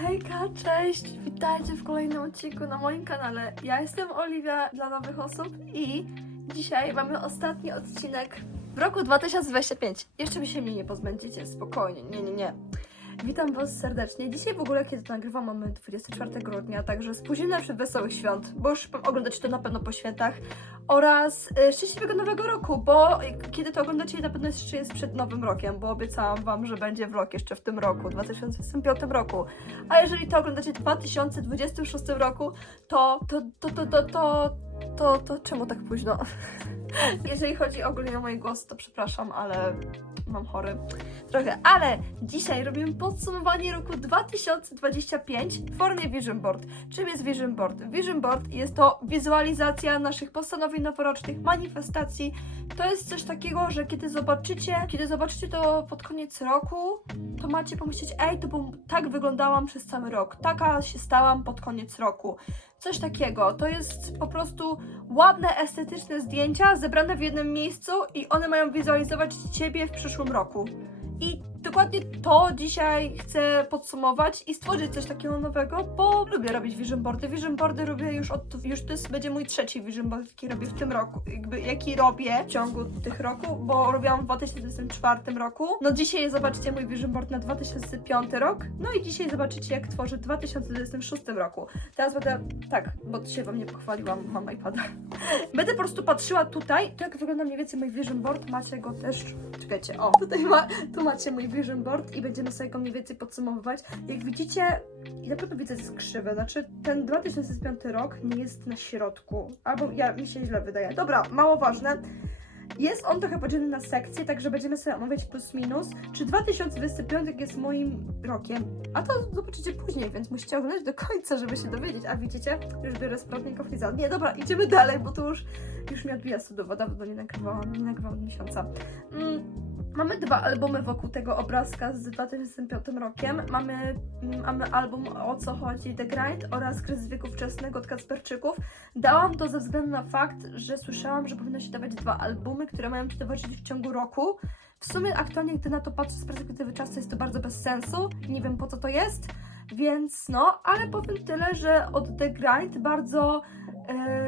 Hejka, cześć! Witajcie w kolejnym odcinku na moim kanale. Ja jestem Oliwia dla nowych osób i dzisiaj mamy ostatni odcinek w roku 2025. Jeszcze mi się mnie nie pozbędziecie, spokojnie, nie, nie, nie. Witam Was serdecznie. Dzisiaj w ogóle, kiedy to nagrywam, mamy 24 grudnia, także spóźnione przed Wesołych Świąt, bo już oglądacie to na pewno po świętach, oraz y, szczęśliwego Nowego Roku, bo kiedy to oglądacie, na pewno jeszcze jest przed Nowym Rokiem, bo obiecałam Wam, że będzie vlog jeszcze w tym roku, 2025 roku. A jeżeli to oglądacie w 2026 roku, to to, to, to, to, to, to, to czemu tak późno? jeżeli chodzi ogólnie o mój głos, to przepraszam, ale mam chory trochę. Ale dzisiaj robimy podsumowanie roku 2025 w formie Vision Board. Czym jest Vision Board? Vision Board jest to wizualizacja naszych postanowień noworocznych, manifestacji. To jest coś takiego, że kiedy zobaczycie, kiedy zobaczycie to pod koniec roku, to macie pomyśleć, ej, to bo tak wyglądałam przez cały rok, taka się stałam pod koniec roku. Coś takiego. To jest po prostu ładne, estetyczne zdjęcia zebrane w jednym miejscu i one mają wizualizować Ciebie w przyszłym roku. I dokładnie to dzisiaj chcę podsumować i stworzyć coś takiego nowego, bo lubię robić vision boardy. Vision boardy robię już od, już to jest, będzie mój trzeci vision board, jaki robię w tym roku, jakby jaki robię w ciągu tych roku, bo robiłam w 2024 roku. No dzisiaj zobaczycie mój vision board na 2005 rok, no i dzisiaj zobaczycie jak tworzę w 2026 roku. Teraz będę, tak, bo dzisiaj wam nie pochwaliłam, mam iPada. Będę po prostu patrzyła tutaj, to jak wygląda mniej więcej mój vision board, macie go też, czekajcie, o, tutaj ma, tu macie mój vision board i będziemy sobie go mniej więcej podsumowywać. Jak widzicie, i na pewno widzę, jest krzywe, znaczy ten 2005 rok nie jest na środku, albo ja, mi się źle wydaje. Dobra, mało ważne. Jest on trochę podzielony na sekcje, także będziemy sobie omawiać plus minus, czy 2025 jest moim rokiem. A to zobaczycie później, więc musicie oglądać do końca, żeby się dowiedzieć. A widzicie, już biorę sprawdnik oficjalny. Nie, dobra, idziemy dalej, bo to już, już mi odbija studowa, dawno nie nagrywałam, nie nagrywałam od miesiąca. Mm, Mamy dwa albumy wokół tego obrazka z 2005 rokiem. Mamy, mm, mamy album O co chodzi The Grind oraz Kryzys wieku wczesnego od Kacperczyków. Dałam to ze względu na fakt, że słyszałam, że powinno się dawać dwa albumy, które mają się towarzyszyć w ciągu roku. W sumie aktualnie, gdy na to patrzę z perspektywy czasu, jest to bardzo bez sensu. Nie wiem po co to jest, więc no, ale powiem tyle, że od The Grind bardzo em,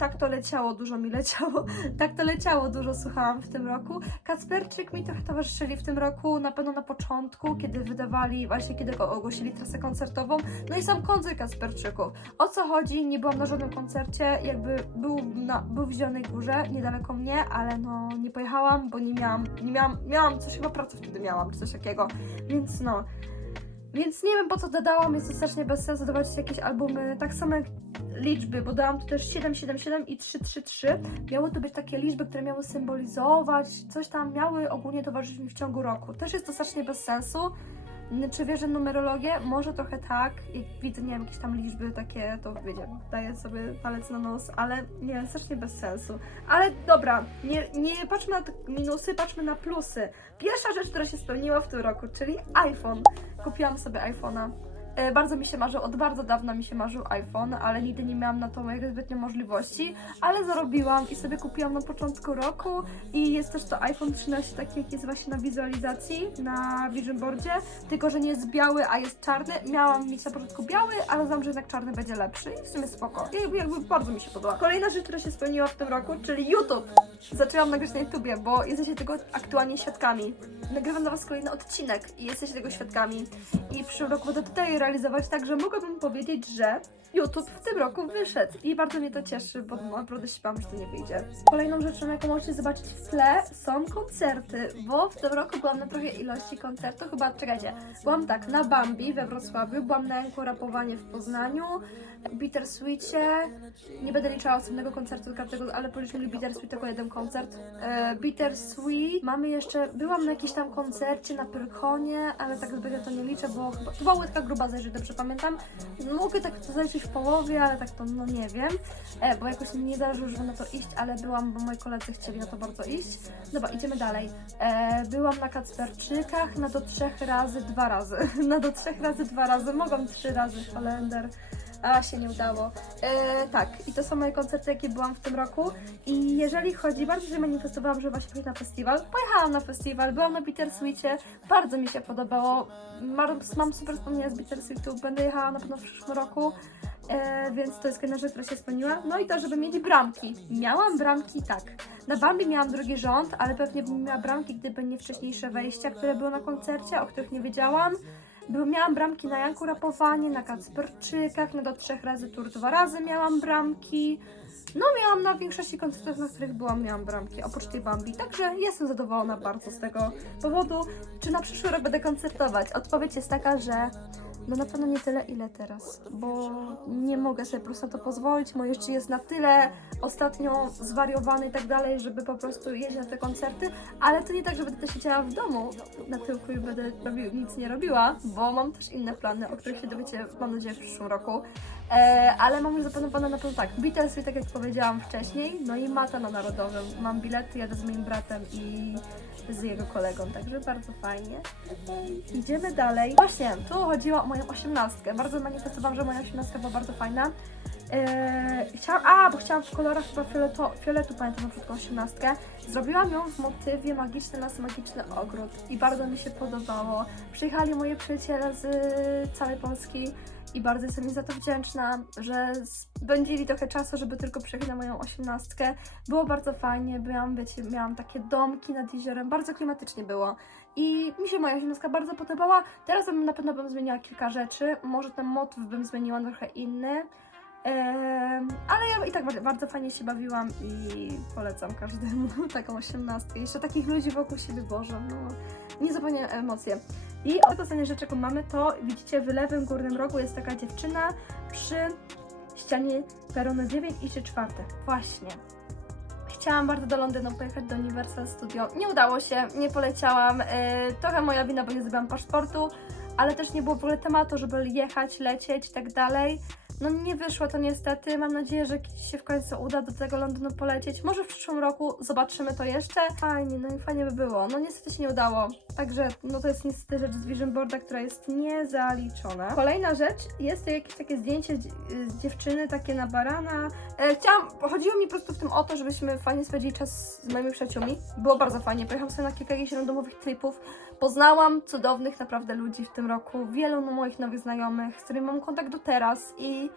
tak to leciało, dużo mi leciało, tak to leciało, dużo słuchałam w tym roku. Kacperczyk mi trochę towarzyszyli w tym roku, na pewno na początku, kiedy wydawali, właśnie kiedy ogłosili trasę koncertową, no i sam koncert Kacperczyków. O co chodzi? Nie byłam na żadnym koncercie, jakby był, na, był w Zielonej Górze, niedaleko mnie, ale no nie pojechałam, bo nie miałam, nie miałam, miałam coś, chyba pracę wtedy miałam, czy coś takiego, więc no. Więc nie wiem po co dodałam, jest to strasznie bez sensu dawać jakieś albumy, tak jak liczby, bo dałam tu też 777 i 333. Miały to być takie liczby, które miały symbolizować, coś tam miały ogólnie towarzyszyć mi w ciągu roku. Też jest to strasznie bez sensu. N- Czy wierzę w numerologię? Może trochę tak. Jak widzę, nie wiem, jakieś tam liczby takie, to wiecie, daję sobie palec na nos, ale nie wiem, strasznie bez sensu. Ale dobra, nie, nie patrzmy na minusy, patrzmy na plusy. Pierwsza rzecz, która się spełniła w tym roku, czyli iPhone. Kupiłam sobie iPhone'a. E, Bardzo mi się marzył, od bardzo dawna mi się marzył iPhone, ale nigdy nie miałam na to jakby zbytnio możliwości, ale zarobiłam i sobie kupiłam na początku roku i jest też to iPhone 13 taki jak jest właśnie na wizualizacji, na Vision Boardzie, tylko że nie jest biały, a jest czarny. Miałam mieć na początku biały, ale znam, że jednak czarny będzie lepszy i w sumie spoko. Jakby, jakby bardzo mi się podoba. Kolejna rzecz, która się spełniła w tym roku, czyli YouTube. Zaczęłam nagrać na YouTubie, bo jesteście tego aktualnie świadkami. Nagrywam dla Was kolejny odcinek i jesteście tego świadkami. I w przyszłym roku będę tutaj realizować, także mogłabym powiedzieć, że YouTube w tym roku wyszedł. I bardzo mnie to cieszy, bo naprawdę się bałam, że to nie wyjdzie. Kolejną rzeczą, jaką możecie zobaczyć w tle, są koncerty, bo w tym roku byłam na trochę ilości koncertów. Chyba, czekajcie, byłam tak, na Bambi we Wrocławiu, byłam na Enko Rapowanie w Poznaniu, Bittersweetie, nie będę liczała osobnego koncertu każdego, ale policzyli Bittersweet tylko jeden koncert. E, Bittersweet, mamy jeszcze, byłam na jakimś tam koncercie na Pyrkonie, ale tak zbytnio to nie liczę, bo chyba, to była łydka gruba, jeżeli dobrze pamiętam. Mogę tak to zaliczyć w połowie, ale tak to no nie wiem, e, bo jakoś mi nie zależy, żeby na to iść, ale byłam, bo moi koledzy chcieli na to bardzo iść. Dobra, idziemy dalej. E, byłam na Kacperczykach, na do trzech razy dwa razy. na do trzech razy dwa razy, mogłam trzy razy, Holender. A, się nie udało. E, tak, i to są moje koncerty, jakie byłam w tym roku. I jeżeli chodzi, bardzo się manifestowałam, że właśnie pójdę na festiwal. Pojechałam na festiwal, byłam na Bittersweetie, bardzo mi się podobało. Mam, mam super wspomnienia z Bittersweetu, będę jechała na pewno w przyszłym roku. E, więc to jest kolejna rzecz, która się spełniła. No i to, żeby mieć bramki. Miałam bramki, tak. Na Bambi miałam drugi rząd, ale pewnie bym miała bramki, gdyby nie wcześniejsze wejścia, które były na koncercie, o których nie wiedziałam. Miałam bramki na Janku Rapowanie, na Kacperczykach, no do trzech razy tur dwa razy miałam bramki. No miałam na większości koncertów, na których byłam, miałam bramki, oprócz tej Bambi. Także jestem zadowolona bardzo z tego powodu. Czy na przyszły rok będę koncertować? Odpowiedź jest taka, że no na pewno nie tyle, ile teraz, bo nie mogę sobie po prostu na to pozwolić. Moje życie jest na tyle ostatnio zwariowane i tak dalej, żeby po prostu jeździć na te koncerty, ale to nie tak, że będę też siedziała w domu na tyłku i będę nic nie robiła, bo mam też inne plany, o których się dowiecie, mam nadzieję, w przyszłym roku. E, ale mam już zaplanowane na pewno tak, Beatles, tak jak powiedziałam wcześniej, no i Mata na Narodowym. Mam bilety, jadę z moim bratem i z jego kolegą, także bardzo fajnie. Idziemy dalej. Właśnie, tu chodziło o moją osiemnastkę. Bardzo manifestowałam, że moja osiemnastka była bardzo fajna. Eee, chciałam, a, bo chciałam w kolorach chyba fioleto, fioletu, pamiętam na przykład osiemnastkę. Zrobiłam ją w motywie magiczny nas magiczny ogród i bardzo mi się podobało. Przyjechali moi przyjaciele z y, całej Polski i bardzo jestem im za to wdzięczna, że spędzili trochę czasu, żeby tylko przyjechać na moją osiemnastkę. Było bardzo fajnie, byłam, wiecie, miałam takie domki nad jeziorem, bardzo klimatycznie było. I mi się moja osiemnastka bardzo podobała. Teraz bym na pewno bym zmieniła kilka rzeczy. Może ten motyw bym zmieniła trochę inny. Ale ja i tak bardzo, fajnie się bawiłam i polecam każdemu taką osiemnastkę. Jeszcze takich ludzi wokół siebie, Boże, no nie zapomnę emocje. I ostatnia rzecz, jaką mamy, to widzicie w lewym górnym rogu jest taka dziewczyna przy ścianie peronu 9 i 3 czwarte. Właśnie. Chciałam bardzo do Londynu pojechać do Universal Studio. Nie udało się, nie poleciałam. Yy, trochę moja wina, bo nie zrobiłam paszportu, ale też nie było w ogóle tematu, żeby jechać, lecieć i tak dalej. No nie wyszło to niestety. Mam nadzieję, że kiedyś się w końcu uda do tego Londynu polecieć. Może w przyszłym roku zobaczymy to jeszcze. Fajnie, no i fajnie by było. No niestety się nie udało. Także no to jest niestety rzecz z Vision Boarda, która jest niezaliczona. Kolejna rzecz jest to jakieś takie zdjęcie z dziewczyny takie na barana. E, chciałam, chodziło mi po prostu w tym o to, żebyśmy fajnie spędzili czas z moimi przyjaciółmi. Było bardzo fajnie. Pojechałam sobie na kilka jakichś randomowych tripów. Poznałam cudownych naprawdę ludzi w tym roku. Wielu moich nowych znajomych, z którymi mam kontakt do teraz i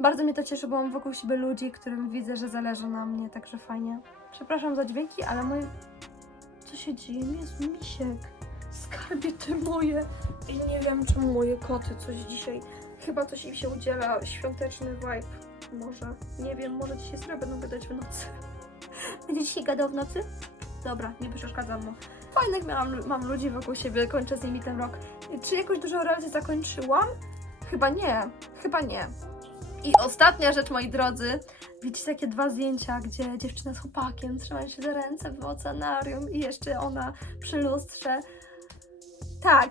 bardzo mnie to cieszy, bo mam wokół siebie ludzi, którym widzę, że zależy na mnie, także fajnie. Przepraszam za dźwięki, ale moje... Co się dzieje? Jest misiek. Skarbie ty moje. I nie wiem, czemu moje koty coś dzisiaj... Chyba coś im się udziela, świąteczny vibe. Może. Nie wiem, może dzisiaj sobie będą gadać w nocy. Będzie dzisiaj gadał w nocy? Dobra, nie przeszkadzam mu. Fajnych miałam, mam ludzi wokół siebie, kończę z nimi ten rok. Czy jakoś dużo relacje zakończyłam? Chyba nie, chyba nie. I ostatnia rzecz, moi drodzy. Widzicie takie dwa zdjęcia, gdzie dziewczyna z chłopakiem trzymają się za ręce w oceanarium i jeszcze ona przy lustrze. Tak,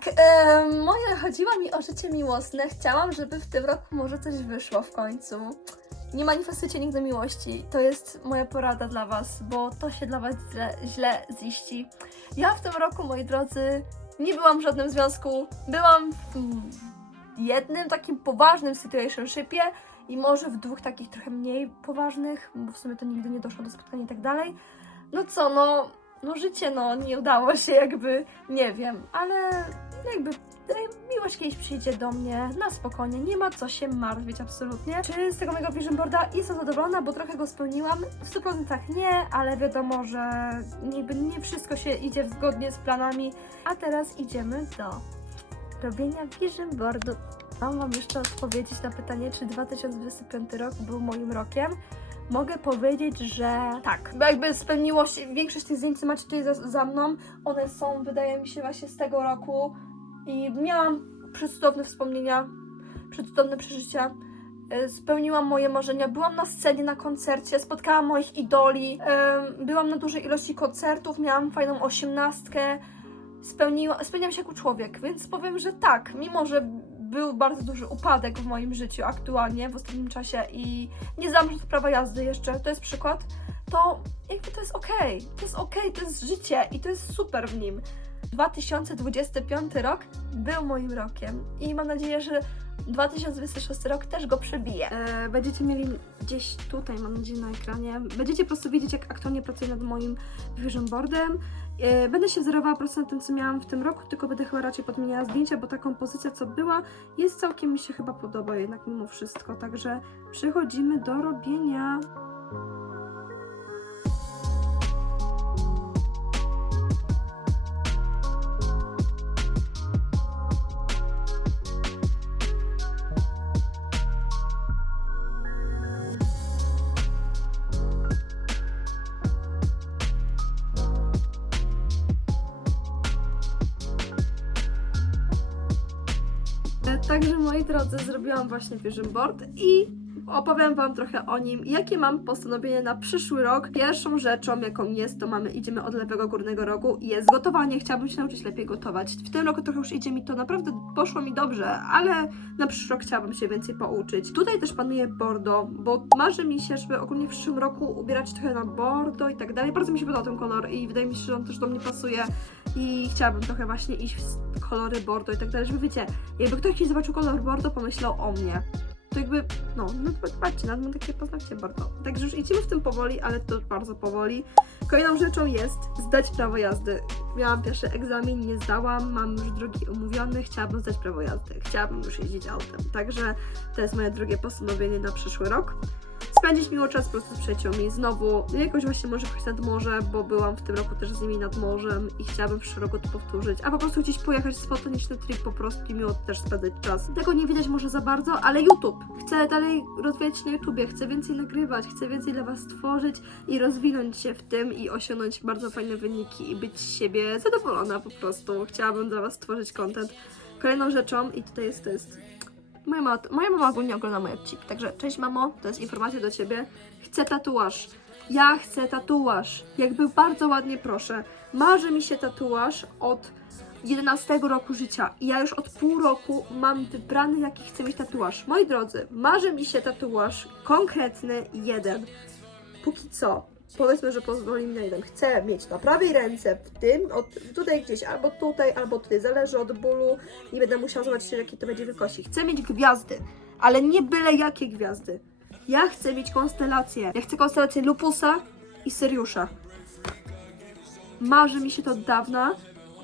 moje chodziło mi o życie miłosne. Chciałam, żeby w tym roku może coś wyszło w końcu. Nie manifestujcie nigdy miłości. To jest moja porada dla Was, bo to się dla Was źle, źle ziści. Ja w tym roku, moi drodzy, nie byłam w żadnym związku. Byłam w jednym takim poważnym situationshipie i może w dwóch takich trochę mniej poważnych, bo w sumie to nigdy nie doszło do spotkania i tak dalej. No co, no, no życie, no, nie udało się jakby, nie wiem, ale jakby miłość kiedyś przyjdzie do mnie na spokojnie, nie ma co się martwić absolutnie. Czy z tego mojego vision boarda jestem zadowolona, bo trochę go spełniłam? W 100% nie, ale wiadomo, że niby nie wszystko się idzie zgodnie z planami. A teraz idziemy do robienia vision boardu. Mam Wam jeszcze odpowiedzieć na pytanie, czy 2025 rok był moim rokiem. Mogę powiedzieć, że tak. Bo jakby spełniło się, większość tych zdjęć, co macie tutaj za, za mną, one są, wydaje mi się, właśnie z tego roku. I miałam przecudowne wspomnienia, przecudowne przeżycia. E, Spełniłam moje marzenia. Byłam na scenie, na koncercie, spotkałam moich idoli. Byłam na dużej ilości koncertów, miałam fajną osiemnastkę spełniła, spełniłam się jako człowiek, więc powiem, że tak, mimo że był bardzo duży upadek w moim życiu aktualnie, w ostatnim czasie i nie się do prawa jazdy jeszcze, to jest przykład, to jakby to jest okej, to jest okej, to jest życie i to jest super w nim. 2025 rok był moim rokiem i mam nadzieję, że 2026 rok też go przebije. E, będziecie mieli gdzieś tutaj, mam nadzieję, na ekranie. Będziecie po prostu wiedzieć, jak aktualnie pracuję nad moim vision boardem. E, będę się wzorowała po prostu na tym, co miałam w tym roku, tylko będę chyba raczej podmieniała zdjęcia, bo ta kompozycja, co była, jest całkiem mi się chyba podoba jednak mimo wszystko. Także przechodzimy do robienia. Także moi drodzy, zrobiłam właśnie vision board i opowiem Wam trochę o nim, jakie mam postanowienie na przyszły rok. Pierwszą rzeczą, jaką jest, to mamy, idziemy od lewego górnego rogu, jest gotowanie. Chciałabym się nauczyć lepiej gotować. W tym roku trochę już idzie mi to, naprawdę poszło mi dobrze, ale na przyszły rok chciałabym się więcej pouczyć. Tutaj też panuje bordo, bo marzy mi się, żeby ogólnie w przyszłym roku ubierać trochę na bordo i tak dalej. Bardzo mi się podoba ten kolor i wydaje mi się, że on też do mnie pasuje i chciałabym trochę właśnie iść w kolory bordo i tak dalej, żeby wiecie, jakby ktoś kiedyś zobaczył kolor bordo, pomyślał o mnie. To jakby, no, no to patrzcie, nawet mam takie paznokcie bordo. Także już idziemy w tym powoli, ale to bardzo powoli. Kolejną rzeczą jest zdać prawo jazdy. Miałam pierwszy egzamin, nie zdałam, mam już drugi umówiony, chciałabym zdać prawo jazdy. Chciałabym już jeździć autem. Także to jest moje drugie postanowienie na przyszły rok. Spędzić miło czas po prostu z przyjaciółmi. Znowu jakoś właśnie może pójść nad morze, bo byłam w tym roku też z nimi nad morzem i chciałabym w roku to powtórzyć. A po prostu gdzieś pojechać spontaniczny trip po prostu i miło też spędzać czas. Tego nie widać może za bardzo, ale YouTube. Chcę dalej rozwijać na YouTubie, chcę więcej nagrywać, chcę więcej dla Was stworzyć i rozwinąć się w tym i osiągnąć bardzo fajne wyniki i być z siebie zadowolona po prostu. Chciałabym dla Was stworzyć content. Kolejną rzeczą, i tutaj jest, to jest Moja mama, moja mama ogólnie ogląda moje odcinki, także cześć mamo, to jest informacja do Ciebie. Chcę tatuaż. Ja chcę tatuaż. Jakby bardzo ładnie proszę. Marzy mi się tatuaż od 11 roku życia i ja już od pół roku mam wybrany jaki chcę mieć tatuaż. Moi drodzy, marzy mi się tatuaż konkretny jeden. Póki co, powiedzmy, że pozwoli mi na jeden. Chcę mieć na prawej ręce, w tym, od, tutaj gdzieś, albo tutaj, albo tutaj, zależy od bólu i będę musiała zobaczyć, jaki to będzie wielkości. Chcę mieć gwiazdy, ale nie byle jakie gwiazdy. Ja chcę mieć konstelację. Ja chcę konstelację Lupusa i Syriusza. Marzy mi się to od dawna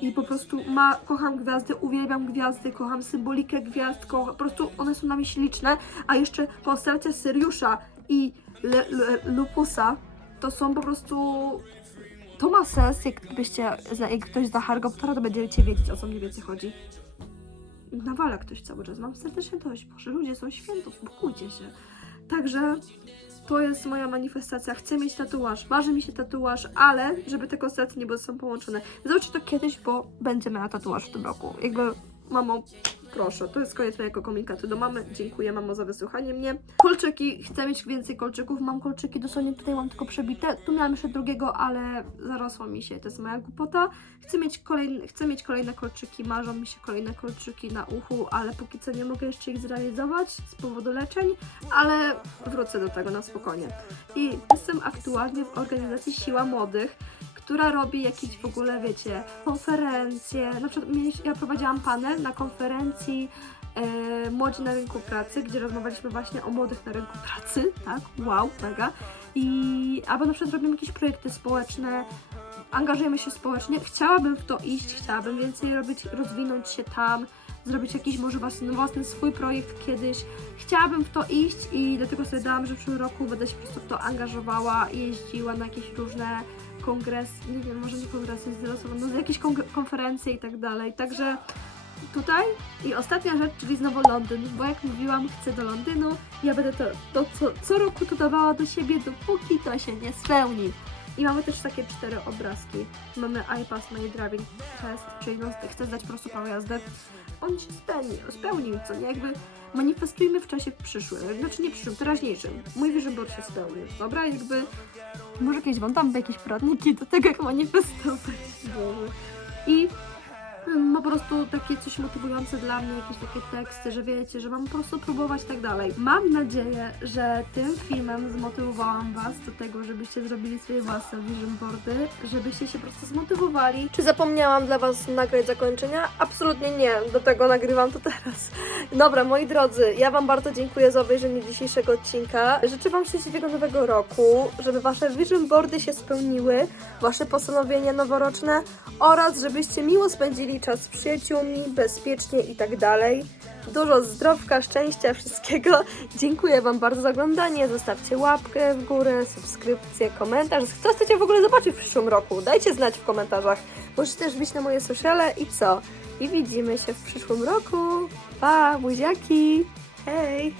i po prostu ma, kocham gwiazdy, uwielbiam gwiazdy, kocham symbolikę gwiazd, kocham, po prostu one są na mnie śliczne, a jeszcze konstelacja Syriusza i Le, Le, Lupusa to są po prostu... To ma sens, jakbyście, jak ktoś zna Harry Pottera, to będziecie wiedzieć, o co mniej więcej chodzi. Nawala ktoś cały czas, mam serdecznie dość, Boże, ludzie są święto, spokójcie się. Także to jest moja manifestacja. Chcę mieć tatuaż, marzy mi się tatuaż, ale żeby te konstelacje nie były ze sobą połączone. Zobaczcie to kiedyś, bo będzie miała tatuaż w tym roku. Jakby, mamo, proszę, to jest koniec mojego komunikatu do mamy. Dziękuję, mamo, za wysłuchanie mnie. Kolczyki, chcę mieć więcej kolczyków. Mam kolczyki, dosłownie tutaj mam tylko przebite. Tu miałam jeszcze drugiego, ale zarosło mi się. To jest moja głupota. Chcę mieć, kolejne, chcę mieć kolejne kolczyki, marzą mi się kolejne kolczyki na uchu, ale póki co nie mogę jeszcze ich zrealizować z powodu leczeń, ale wrócę do tego na spokojnie. I jestem aktualnie w organizacji Siła Młodych, która robi jakieś w ogóle, wiecie, konferencje. Na przykład ja prowadziłam panel na konferencji e, Młodzi na rynku pracy, gdzie rozmawialiśmy właśnie o młodych na rynku pracy, tak? Wow, mega. I albo na przykład robimy jakieś projekty społeczne, angażujemy się społecznie. Chciałabym w to iść, chciałabym więcej robić, rozwinąć się tam, zrobić jakiś może własny, własny swój projekt kiedyś. Chciałabym w to iść i dlatego sobie dałam, że w przyszłym roku będę się po prostu w to angażowała jeździła na jakieś różne kongresy, nie wiem, może nie kongresy, zdecydowanie, no jakieś konferencje i tak dalej. Także tutaj i ostatnia rzecz, czyli znowu Londyn, bo jak mówiłam, chcę do Londynu. Ja będę to, to co, co roku to dawała do siebie, dopóki to się nie spełni. I mamy też takie cztery obrazki. Mamy iPass My Driving Test, czyli no, chcę zdać po prostu prawo jazdy. On się spełnił, spełnił, co nie? Jakby manifestujmy w czasie przyszłym, znaczy nie przyszłym, teraźniejszym. Mój vision board się spełnił, dobra? Jakby może kiedyś wam tam jakieś poradniki do tego, jak manifestować. I po prostu takie coś motywujące dla mnie, jakieś takie teksty, że wiecie, że mam po prostu próbować tak dalej. Mam nadzieję, że tym filmem zmotywowałam Was do tego, żebyście zrobili swoje własne vision boardy, żebyście się po prostu zmotywowali. Czy zapomniałam dla Was nagrać zakończenia? Absolutnie nie, do tego nagrywam to teraz. Dobra, moi drodzy, ja Wam bardzo dziękuję za obejrzenie dzisiejszego odcinka. Życzę Wam szczęśliwego nowego roku, żeby Wasze vision boardy się spełniły, Wasze postanowienia noworoczne oraz żebyście miło spędzili czas z przyjaciółmi, bezpiecznie i tak dalej. Dużo zdrowka, szczęścia, wszystkiego. Dziękuję Wam bardzo za oglądanie. Zostawcie łapkę w górę, subskrypcję, komentarz. Co chcecie w ogóle zobaczyć w przyszłym roku? Dajcie znać w komentarzach. Możecie też wbić na moje sociale i co? I widzimy się w przyszłym roku. Pa, buziaki! Hej!